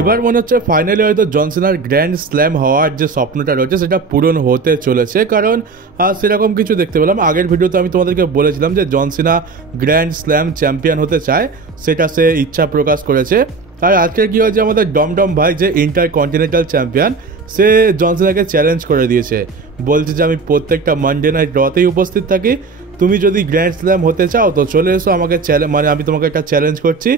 এবার মনে হচ্ছে ফাইনালি হয়তো জন সিনার গ্র্যান্ড স্ল্যাম হওয়ার যে স্বপ্নটা রয়েছে সেটা পূরণ হতে চলেছে, কারণ সেরকম কিছু দেখতে পেলাম। আগের ভিডিওতে আমি তোমাদেরকে বলেছিলাম যে জন সিনা গ্র্যান্ড স্ল্যাম চ্যাম্পিয়ন হতে চায়, সেটা সে ইচ্ছা প্রকাশ করেছে। আর আজকে কি হয়েছে, আমাদের ডমডম ভাই যে ইন্টার কন্টিনেন্টাল চ্যাম্পিয়ন, সে জন সিনাকে চ্যালেঞ্জ করে দিয়েছে, বলছে যে আমি প্রত্যেকটা মানডে নাইট রতেই উপস্থিত থাকি, তুমি যদি গ্র্যান্ড স্ল্যাম হতে চাও তো চলে এসো আমাকে মানে আমি তোমাকে একটা চ্যালেঞ্জ করছি,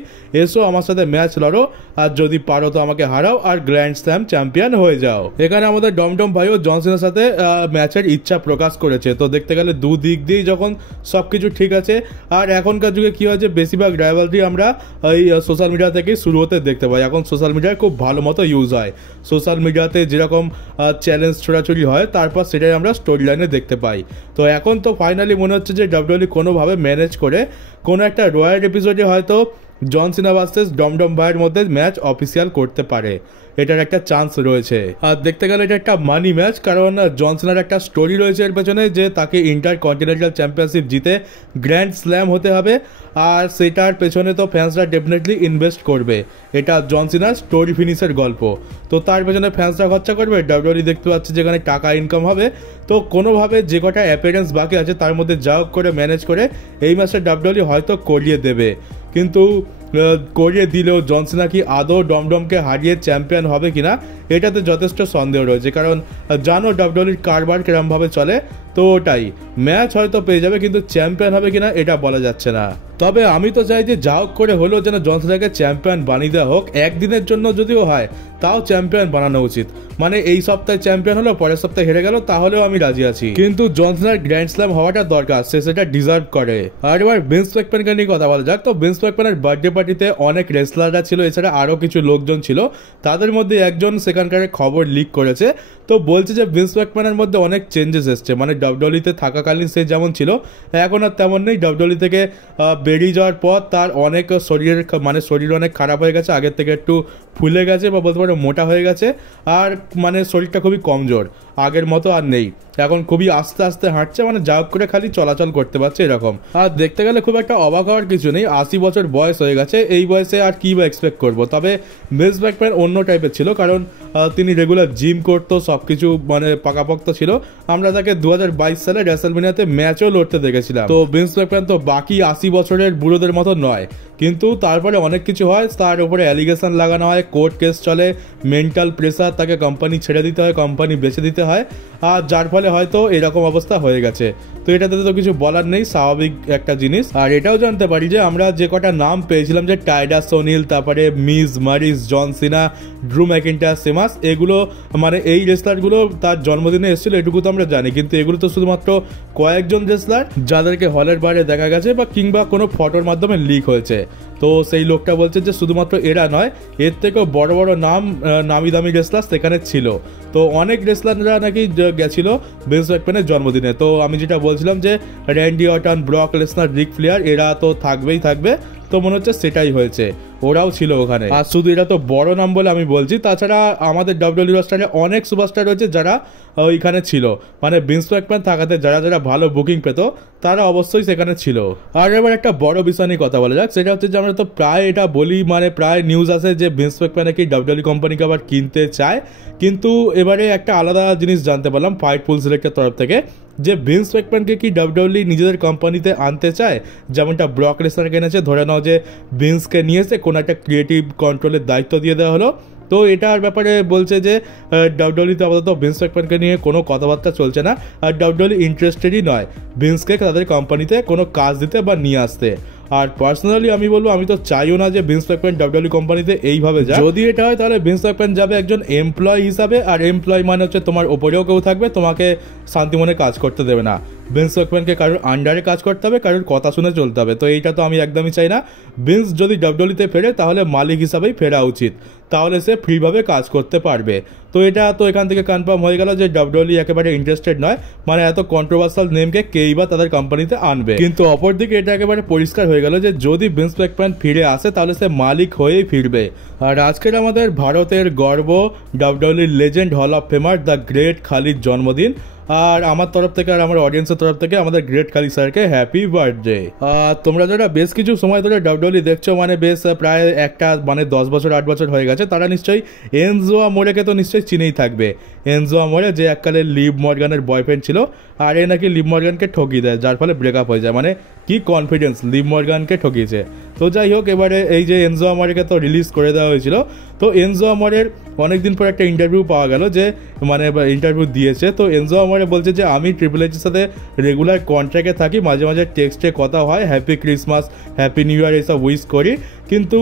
এসো আমার সাথে ম্যাচ লড়ো, আর যদি পারো তো আমাকে হারাও আর গ্র্যান্ড স্ল্যাম চ্যাম্পিয়ন হয়ে যাও। এখানে আমাদের ডমডম ভাইও জন সিনার সাথে ম্যাচের ইচ্ছা প্রকাশ করেছে। তো দেখতে গেলে দুদিক দিয়েই যখন সব কিছু ঠিক আছে, আর এখনকার যুগে কি হয়েছে, বেশিরভাগ রাইভালরি আমরা এই সোশ্যাল মিডিয়া থেকে শুরু হতে দেখতে পাই। এখন সোশ্যাল মিডিয়ায় খুব ভালো মতো ইউজ হয়, সোশ্যাল মিডিয়াতে যেরকম চ্যালেঞ্জ ছোড়াছুড়ি হয় তারপর সেটাই আমরা স্টোরি লাইনে দেখতে পাই। তো এখন তো ফাইনালি মনে হচ্ছে যে ডাব্লিউডব্লিউই কোনোভাবে ম্যানেজ করে কোনো একটা রয়্যাল এপিসোডে হয়তো জন সিনা ভার্সেস ডমডম ভাইয়ের মধ্যে ম্যাচ অফিসিয়াল করতে পারে, এটার একটা চান্স রয়েছে। আর দেখতে গেলে এটা একটা মানি ম্যাচ, কারণ জন সিনার একটা স্টোরি রয়েছে এর পেছনে যে তাকে ইন্টার কন্টিনেন্টাল চ্যাম্পিয়নশিপ জিতে গ্র্যান্ড স্ল্যাম হতে হবে, আর সেটার পেছনে তো ফ্যান্সরা ডেফিনেটলি ইনভেস্ট করবে। এটা জন সিনার স্টোরি ফিনিশের গল্প, তো তার পেছনে ফ্যান্সরা খরচা করবে, ডাব্লিউডব্লিউই দেখতে পাচ্ছে যেখানে টাকা ইনকাম হবে। তো কোনোভাবে যে কটা অ্যাপিয়ারেন্স বাকি আছে তার মধ্যে যা হোক করে ম্যানেজ করে এই ম্যাচটা ডাব্লিউডব্লিউই হয়তো করিয়ে দেবে। কিন্তু করিয়ে দিলেও জন সিনা কি আদৌ ডমডমকে হারিয়ে চ্যাম্পিয়ন হবে কিনা এটাতে যথেষ্ট সন্দেহ রয়েছে, কারণ জানো ডাব্লিউডব্লিউইর কারবার কিরমভাবে চলে। তো ওটাই, ম্যাচ হয়তো পেয়ে যাবে কিন্তু চ্যাম্পিয়ন হবে কিনা এটা বলা যাচ্ছে না। তবে আমি তো চাই যে যা হোক করে হলেও যেন জন সিনাকে চ্যাম্পিয়ন বানিয়ে দেওয়া হোক, একদিনের জন্য যদিও হয় তাও চ্যাম্পিয়ন বানানো উচিত। মানে এই সপ্তাহে চ্যাম্পিয়ন হলো, পরের সপ্তাহে হেরে গেল, তাহলেও আমি রাজি আছি, কিন্তু জন সিনার গ্র্যান্ড স্ল্যাম হওয়াটা দরকার, সে সেটা ডিজার্ভ করে। আর এবার ভিন্স ম্যাকম্যানকে নিয়ে কথা বলা যাক। তো ভিন্স ম্যাকম্যানের বার্থডে পার্টিতে অনেক রেসলাররা ছিল, এছাড়া আরও কিছু লোকজন ছিল, তাদের মধ্যে একজন সেখানকার খবর লিক করেছে। তো বলছে যে ভিন্স ম্যাকম্যানের মধ্যে অনেক চেঞ্জেস এসছে, মানে ডাব্লিউডব্লিউইতে থাকাকালীন সে যেমন ছিল এখন আর তেমন নেই। ডাব্লিউডব্লিউই থেকে বেরিয়ে যাওয়ার পর তার অনেক শরীর অনেক খারাপ হয়ে গেছে, আগের থেকে একটু ফুলে গেছে বা বলতে পারো মোটা হয়ে গেছে, আর মানে শরীরটা খুবই কমজোর, আগের মতো আর নেই, এখন খুবই আস্তে আস্তে হাঁটছে, মানে যা হোক করে খালি চলাচল করতে পারছে এরকম। আর দেখতে গেলে খুব একটা অবাক হওয়ার কিছু নেই, 80 বছর বয়স হয়ে গেছে, এই বয়সে আর কি বা এক্সপেক্ট করবো। তবে ভিন্স ম্যাকম্যান অন্য টাইপের ছিল, কারণ তিনি রেগুলার জিম করতো, সব কিছু মানে পাকাপোক্ত ছিল। আমরা তাকে 2022 সালে রেসলমেনিয়াতে ম্যাচও লড়তে দেখেছিলাম। তো ভিন্স ম্যাকম্যান তো বাকি 80 বছরের বুড়োদের মতো নয়, কিন্তু তারপরে অনেক কিছু হয়, তার উপরে অ্যালিগেশন লাগানো হয়, কোর্ট কেস চলে, মেন্টাল প্রেসার, তাকে কোম্পানি ছেড়ে দিতে হয়, কোম্পানি বেচে দিতে হয়, আর যার ফলে হয়তো এরকম অবস্থা হয়ে গেছে। তো এটাতে তো কিছু বলার নেই, স্বাভাবিক একটা জিনিস। আর এটাও জানতে পারি যে আমরা যে কটা নাম পেয়েছিলাম, যে টাইডাস ওনিল, তারপরে মিজ, মারিস, জন সিনা, ড্রু ম্যাকিন্টায়ার, সেমাস, এগুলো মানে এই রেসলারগুলো তার জন্মদিনে এসেছিল, এটুকু তো আমরা জানি, কিন্তু এগুলো তো শুধুমাত্র কয়েকজন রেসলার যাদেরকে হলের বাইরে দেখা গেছে বা কিংবা কোনো ফটোর মাধ্যমে লিক হয়েছে। তো সেই লোকটা বলছে যে শুধুমাত্র এরা নয়, এর থেকেও বড় বড় নামি দামি রেসলার সেখানে ছিল। তো অনেক রেসলাররা নাকি গেছিল ভিন্স ম্যাকম্যানের জন্মদিনে। তো আমি যেটা বলছিলাম যে Randy Orton, Brock Lesnar, Ric Flair, এরা তো থাকবেই থাকবে, তো মনে হচ্ছে সেটাই হয়েছে, ওরাও ছিল ওখানে। আর শুধু এরা তো বড় নাম বলে আমি বলছি, তাছাড়া আমাদের ডাব্লিউডব্লিউই রোস্টারে অনেক সুপারস্টার রয়েছে যারা ওইখানে ছিল, মানে ভিন্স ম্যাকম্যান থাকাতে যারা যারা ভালো বুকিং পেত তারা অবশ্যই সেখানে ছিল। আর এবার একটা বড় বিষয় নিয়ে কথা বলা যাক, সেটা হচ্ছে যে আমরা তো প্রায় এটা বলি, মানে প্রায় নিউজ আসে যে ভিন্স ম্যাকম্যান নাকি ডাব্লিউডব্লিউই কোম্পানিকে আবার কিনতে চায়, কিন্তু এবারে একটা আলাদা জিনিস জানতে পারলাম ফাইটফুল সিলেক্টের তরফ থেকে, যে ভিন্স ম্যাকম্যানকে কি ডাব্লিউডব্লিউই নিজেদের কোম্পানিতে আনতে চায়, যেমনটা ব্রক লেসনারকে এনেছে। ধরে নাও যে ভিন্সকে নিয়েছে, কোনো একটা ক্রিয়েটিভ কন্ট্রোলের দায়িত্ব দিয়ে দেওয়া হলো, তো এটার ব্যাপারে বলছে যে ডাব্লিউডব্লিউইতে আপাতত ভিন্স ম্যাকম্যানকে নিয়ে কোনো কথাবার্তা চলছে না, আর ডাব্লিউডব্লিউই ইন্টারেস্টেডই নয় ভিন্সকে তাদের কোম্পানিতে কোনো কাজ দিতে বা নিয়ে আসতে। আর পার্সোনালি আমি বলবো, আমি তো চাইও না যে ভিন্স ম্যাকম্যান ডাব্লিউডব্লিউই কোম্পানিতে এইভাবে যায়। যদি এটা হয় তাহলে ভিন্স ম্যাকম্যান যাবে একজন এমপ্লয় হিসাবে, আর এমপ্লয় মানে হচ্ছে তোমার ওপরেও কেউ থাকবে, তোমাকে শান্তি মনে কাজ করতে দেবে না। ভিন্স ম্যাকম্যানকে কারোর আন্ডারে কাজ করতে হবে, কারোর কথা শুনে চলতে হবে, তো এইটা তো আমি একদমই চাই না। ভিন্স যদি ডাব্লিউডব্লিউইতে ফেরে তাহলে মালিক হিসাবেই ফেরা উচিত, তাহলে সে ফ্রিভাবে কাজ করতে পারবে। তো এটা তো এখান থেকে কনফার্ম হয়ে গেল যে ডাব্লিউডব্লিউই একেবারে ইন্টারেস্টেড নয়, মানে এত কন্ট্রোভার্সাল নেমকে কেই বা তাদের কোম্পানিতে আনবে। কিন্তু অপরদিকে এটা একেবারে পরিষ্কার হয়ে গেল যে যদি ভিন্স ম্যাকম্যান ফিরে আসে তাহলে সে মালিক হয়েই ফিরবে। আর আজকের আমাদের ভারতের গর্ব ডাব্লিউডব্লিউই legend hall of famer the great খালির জন্মদিন। আর আমার তরফ থেকে আর আমার অডিয়েন্সের তরফ থেকে আমাদের গ্রেট কালী স্যারকে হ্যাপি বার্থডে। তোমরা যারা বেশ কিছু সময় ধরে ডাব্লিউডব্লিউই দেখছো, মানে বেশ প্রায় একটা মানে 10 বছর 8 বছর হয়ে গেছে, তারা নিশ্চয়ই এনজো আমোরেকে তো নিশ্চয়ই চিনেই থাকবে। এনজো আমোরে যে এককালে লিভ মর্গানের বয়ফ্রেন্ড ছিল, আর এ নাকি লিভ মর্গানকে ঠকিয়ে দেয়, যার ফলে ব্রেকআপ হয়ে যায়। মানে কি কনফিডেন্স, লিভ মর্গানকে ঠকিয়েছে। তো যাই হোক, এবারে এই যে এনজো আমোরেকে তো রিলিজ করে দেওয়া হয়েছিল। তো এনজো আমোরের অনেকদিন পর একটা ইন্টারভিউ পাওয়া গেল, যে মানে ইন্টারভিউ দিয়েছে। তো এনজো আমোরে বলছে যে আমি ট্রিপল এইচের সাথে রেগুলার কন্ট্যাক্টে থাকি, মাঝে মাঝে টেক্সটে কথা হয়, happy Christmas, happy new year এইসব উইশ করি, কিন্তু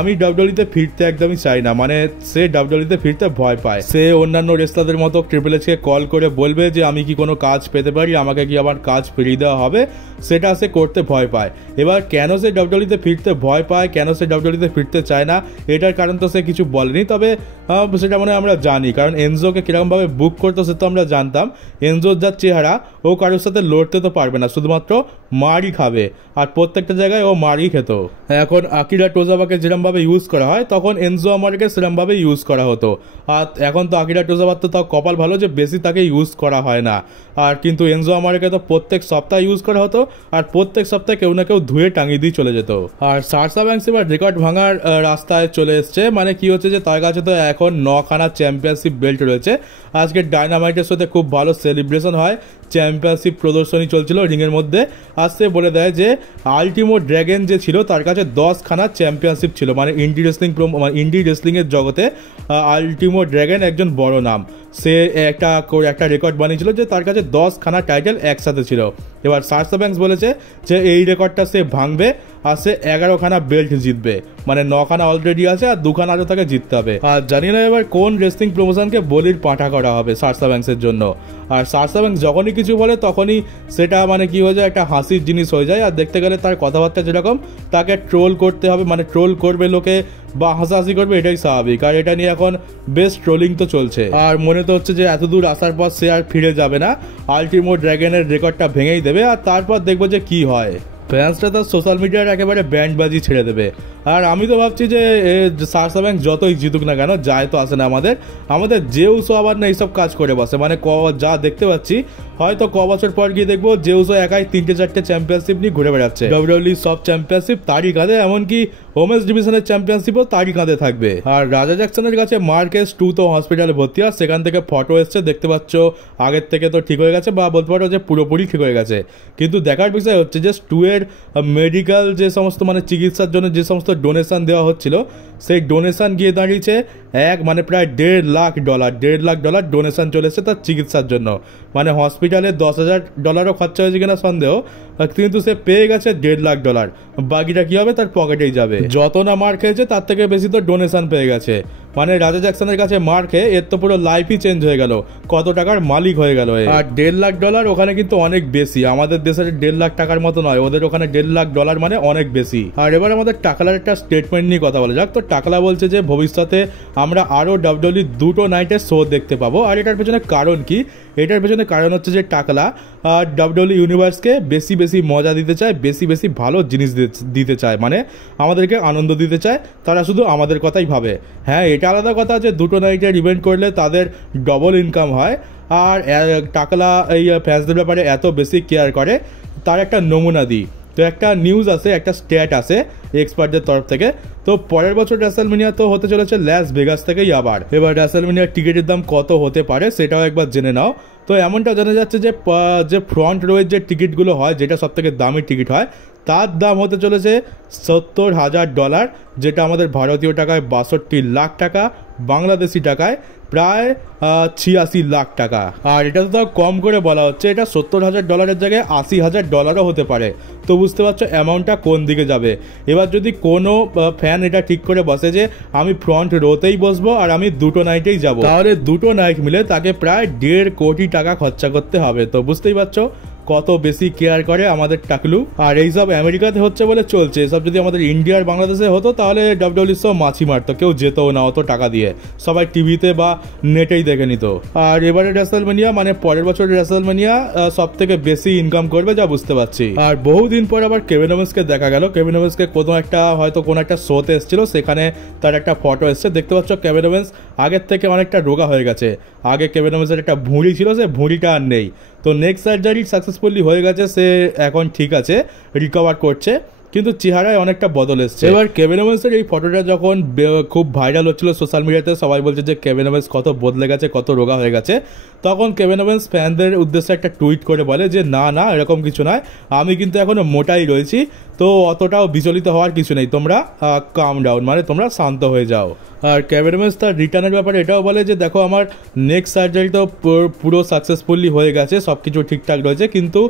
আমি ডাব্লিউডব্লিউইতে ফিরতে একদমই চাই না। মানে সে ডাব্লিউডব্লিউইতে ফিরতে ভয় পায়। সে অন্যান্য রেসলারদের মতো ট্রিপল এইচকে কল করে বলবে যে আমি কি কোনো কাজ পেতে পারি, আমাকে কি আমার কাজ ফিরিয়ে দেওয়া হবে, সেটা সে করতে ভয় পায়। এবার কেন সে ডাব্লিউডব্লিউইতে ফিরতে ভয় পায়, কেন সে ডাব্লিউডব্লিউইতে ফিরতে চায় না, এটার কারণ তো সে কিছু বলেনি। তবে সেটা মানে আমরা জানি, কারণ এনজোকে কীরকমভাবে বুক করতো সে তো আমরা জানতাম। এনজোর যার চেহারা, ও কারোর সাথে লড়তে তো পারবে না, শুধুমাত্র মারই খাবে, আর প্রত্যেকটা জায়গায় ও মারই খেত। এখন আকিরা টোজাওয়াকে যেরকমভাবে ইউজ করা হয়, তখন এনজো আমারকে সেরকমভাবে ইউজ করা হতো। আর এখন তো আকিরা টোজাওয়ার তো তাও কপাল ভালো যে বেশি তাকে ইউজ করা হয় না। আর কিন্তু এনজো আমারকে তো প্রত্যেক সপ্তাহে ইউজ করা হতো, আর প্রত্যেক সপ্তাহে কেউ না কেউ ধুয়ে টাঙিয়ে দিয়ে চলে যেত। আর সারসা ব্যাংকস এবার রেকর্ড ভাঙার রাস্তায় চলে এসছে। মানে কি হচ্ছে যে তার কাছে তো এখন 9খানা চ্যাম্পিয়নশিপ বেল্ট রয়েছে। আজকে ডায়নামাইটের সাথে খুব ভালো সেলিব্রেশন হয়, চ্যাম্পিয়নশিপ প্রদর্শনী চলছিল রিংয়ের মধ্যে। আসতে বলে দেয় যে আলটিমো ড্র্যাগন যে ছিল তার কাছে 10খানা চ্যাম্পিয়নশিপ ছিল। মানে ইন্ডি রেসলিংয়ের জগতে আলটিমো ড্র্যাগন একজন বড় নাম। সে একটা রেকর্ড বানিয়েছিল যে তার কাছে 10খানা টাইটেল একসাথে ছিল। এবার সারসা ব্যাংকস বলেছে যে এই রেকর্ডটা সে ভাঙবে, আর সে 11খানা বেল্ট জিতবে। মানে 9খানা অলরেডি আছে, আর 2খানা আরও তাকে জিততে হবে। আর জানি না এবার কোন রেসলিং প্রমোশনকে বলির পাঁঠা করা হবে সারসা ব্যাংকসের জন্য। আর সারসা ব্যাংকস যখনই কিছু বলে তখনই সেটা মানে কি হয়ে যায়, একটা হাসির জিনিস হয়ে যায়। আর দেখতে গেলে তার কথাবার্তা যেরকম, তাকে ট্রোল করতে হবে, মানে ট্রোল করবে লোকে বা হাসাহাসি করবে, এটাই স্বাভাবিক। আর এটা নিয়ে এখন বেশ ট্রোলিং তো চলছে। আর মনে তো হচ্ছে যে এতদূর আসার পর সে আর ফিরে যাবে না, আলটিমো ড্র্যাগনের রেকর্ডটা ভেঙেই দেবে, আর তারপর দেখবো যে কি হয়। ফ্যান্সরা তার সোশ্যাল মিডিয়ার একেবারে ব্যান্ডবাজি ছেড়ে দেবে। আর আমি তো ভাবছি যে সারসা ব্যাংক যতই জিতুক না কেন, যায় তো আসে না আমাদের জেউসও আবার না এইসব কাজ করে বসে। মানে যা দেখতে পাচ্ছি, হয়তো বছর পর গিয়ে দেখবো জেউসও একাই 3-4টে চ্যাম্পিয়নশিপ নিয়ে ঘুরে বেড়াচ্ছে। ডাব্লিউডব্লিউ সব চ্যাম্পিয়নশিপ তারই কাঁধে, এমনকি ওমেন্স ডিভিশনের চ্যাম্পিয়নশিপও তারই কাঁধে থাকবে। আর রাজা জ্যাকসনের কাছে মার্কেস 2 তো হসপিটালে ভর্তি, আর সেখান থেকে ফটো এসছে, দেখতে পাচ্ছ আগের থেকে তো ঠিক হয়ে গেছে, বা বলতে পারো যে পুরোপুরি ঠিক হয়ে গেছে। কিন্তু দেখার বিষয় হচ্ছে যে স্টু এর মেডিকেল যে সমস্ত মানে চিকিৎসার জন্য যে সমস্ত ডোনেশন দেওয়া হচ্ছিল, সেই ডোনেশন গিয়ে দাঁড়িয়েছে মানে প্রায় $1.5 লাখ ডোনেশন চলেছে তার চিকিৎসার জন্য। মানে হসপিটালে $10,000 খরচা হয়েছে কিনা সন্দেহ, কিন্তু সে পেয়ে গেছে $1.5 লাখ। বাকিটা কি হবে, তার পকেটেই যাবে। যত না মার খেয়েছে তার থেকে বেশি তো ডোনেশন পেয়ে গেছে। মানে রাজা জ্যাকসনের কাছে মার খেয়ে এর তো পুরো লাইফই চেঞ্জ হয়ে গেল, কত টাকার মালিক হয়ে গেল। আর $1.5 লাখ ওখানে কিন্তু অনেক বেশি, আমাদের দেশের $1.5 লাখ মতো নয়, ওদের ওখানে $1.5 লাখ মানে অনেক বেশি। আর এবার আমাদের টাকলার একটা স্টেটমেন্ট নিয়ে কথা বলা যাক। তো টাকলা বলছে যে ভবিষ্যতে আমরা আরও ডাব্লিউডব্লিউ 2টো নাইটের শো দেখতে পাবো। আর এটার পেছনে কারণ কি? এটার পেছনে কারণ হচ্ছে যে টাকলা ডাব্লিউডব্লিউ ইউনিভার্সকে বেশি মজা দিতে চায়, বেশি ভালো জিনিস দিতে চায়, মানে আমাদেরকে আনন্দ দিতে চায়। তারা শুধু আমাদের কথাই ভাবে। হ্যাঁ, এটা আলাদা কথা যে 2টো নাইটের ইভেন্ট করলে তাদের ডবল ইনকাম হয়। আর টাকলা এই ফ্যান্সদের ব্যাপারে এত বেশি কেয়ার করে, তার একটা নমুনা দিই। তো একটা নিউজ আছে, একটা স্ট্যাট আছে এক্সপার্টদের তরফ থেকে। তো পরের বছর রেসলম্যানিয়া তো হতে চলেছে লাস ভেগাস থেকেই আবার। এবার রেসলম্যানিয়ার টিকিটের দাম কত হতে পারে সেটাও একবার জেনে নাও। তো এমনটা জানা যাচ্ছে যে ফ্রন্ট রোয়ের যে টিকিটগুলো হয়, যেটা সব থেকে দামি টিকিট হয়, তার দাম হতে চলেছে $70,000, যেটা আমাদের ভারতীয় টাকায় 62 লাখ টাকা, বাংলাদেশি টাকায় প্রায় 86 লাখ টাকা। আর এটা তো কম করে বলা হচ্ছে, এটা $70,000 জায়গায় $80,000 হতে পারে। তো বুঝতে পারছো অ্যামাউন্টটা কোন দিকে যাবে। এবার যদি কোনো ফ্যান এটা ঠিক করে বসে যে আমি ফ্রন্ট রোতেই বসবো আর আমি 2টো নাইটেই যাব, তাহলে 2টো নাইট মিলে তাকে প্রায় $1.5 কোটি টাকা খরচা করতে হবে। তো বুঝতেই পারছো কত বেশি কেয়ার করে আমাদের টাকলু। আর এইসব আমেরিকাতে হচ্ছে বলে চলছে, এসব যদি আমাদের ইন্ডিয়া আর বাংলাদেশে হতো তাহলে ডাব্লিউডব্লিউ সব মাছি মারতো, কেউ যেতও না অত টাকা দিয়ে, সবাই টিভিতে বা নেটেই দেখে নিত। আর এবারে রেসলম্যানিয়া মানে পরের বছরের রেসলম্যানিয়া সব থেকে বেশি ইনকাম করবে যা বুঝতে পারছি। আর বহুদিন পর আবার কেভিন ওভেন্সকে দেখা গেল। কেভিন ওভেন্সকে হয়তো কোনো একটা শোতে এসেছিল, সেখানে তার একটা ফটো এসছে। দেখতে পাচ্ছ কেভিন ওভেন্স আগের থেকে অনেকটা রোগা হয়ে গেছে। আগে কেভিন ওভেন্সের একটা ভুঁড়ি ছিল, সে ভুঁড়িটা আর নেই। তো নেক্সট সার্জারি সাকসেসফুলি হয়ে গেছে, সে এখন ঠিক আছে, রিকভার করছে, কিন্তু চেহারায় অনেকটা বদল এসছে। এবার কেভিন ওভেন্সের এই ফটোটা যখন খুব ভাইরাল হচ্ছিল সোশ্যাল মিডিয়াতে, সবাই বলছে যে কেভিন ওভেন্স কত বদলে গেছে, কত রোগা হয়ে গেছে। তখন কেভিন ওভেন্স ফ্যানদের উদ্দেশ্যে একটা টুইট করে বলে যে না এরকম কিছু নয়, আমি কিন্তু এখনো মোটাই রয়েছি, তো অতটাও বিচলিত হওয়ার কিছু নেই, তোমরা কাম ডাউন, মানে তোমরা শান্ত হয়ে যাও। আর কেভিন ওভেন্স তার রিটার্নের ব্যাপারে এটাও বলে যে দেখো আমার নেক্সট সার্জারি তো পুরো সাকসেসফুলি হয়ে গেছে, সব কিছু ঠিকঠাক রয়েছে, কিন্তু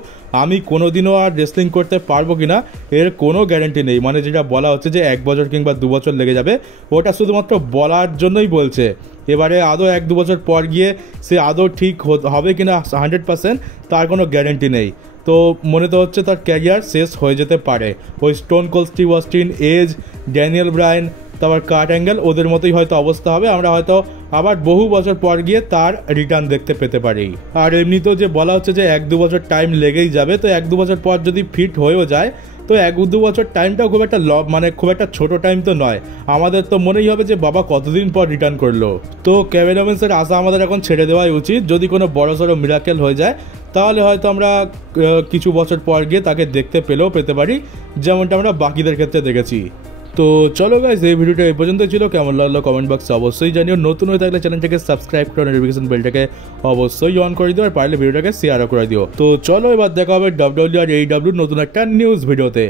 আমি কোনোদিনও আর রেসলিং করতে পারবো কিনা এর কোনো গ্যারান্টি নেই। মানে যেটা বলা হচ্ছে যে 1 বছর কিংবা 2 বছর লেগে যাবে, ওটা শুধুমাত্র বলার জন্যই বলছে। এবারে আদৌ 1-2 বছর পর গিয়ে সে আদৌ ঠিক হবে কিনা 100% তার কোনো গ্যারান্টি নেই। তো মনে তো হচ্ছে তার ক্যারিয়ার শেষ হয়ে যেতে পারে। ওই Stone Cold Steve Austin, Edge, Daniel Bryan, তারপর কার্ট অ্যাঙ্গেল, ওদের মতোই হয়তো অবস্থা হবে। আমরা হয়তো আবার বহু বছর পর গিয়ে তার রিটার্ন দেখতে পেতে পারি। আর এমনিতেও যে বলা হচ্ছে যে 1-2 বছর টাইম লেগেই যাবে, তো 1-2 বছর পর যদি ফিট হয়েও যায় তো 1-2 বছর টাইমটাও খুব একটা খুব একটা ছোট টাইম তো নয়। আমাদের তো মনেই হবে যে বাবা কতদিন পর রিটার্ন করলো। তো কেভিন ওভেন্সের আশা আমাদের এখন ছেড়ে দেওয়াই উচিত। যদি কোনো বড়সড় মিরাকেল হয়ে যায় তাহলে হয়তো আমরা কিছু বছর পর গিয়ে তাকে দেখতে পেতে পারি, যেমনটা আমরা বাকিদের ক্ষেত্রে দেখেছি। তো চলো গাইস, এই ভিডিওটা এই পর্যন্ত ছিল। কেমন লাগলো কমেন্ট বক্সে অবশ্যই জানিও। নতুন হয়ে থাকলে চ্যানেলটাকে সাবস্ক্রাইব করে নোটিফিকেশন বেলটাকে অবশ্যই অন করে দিও, আর পারলে ভিডিওটাকে শেয়ারও করে দিও। তো চলো এবার দেখা হবে ডাব্লিউডব্লিউ আর AEW নতুন একটা নিউজ ভিডিওতে।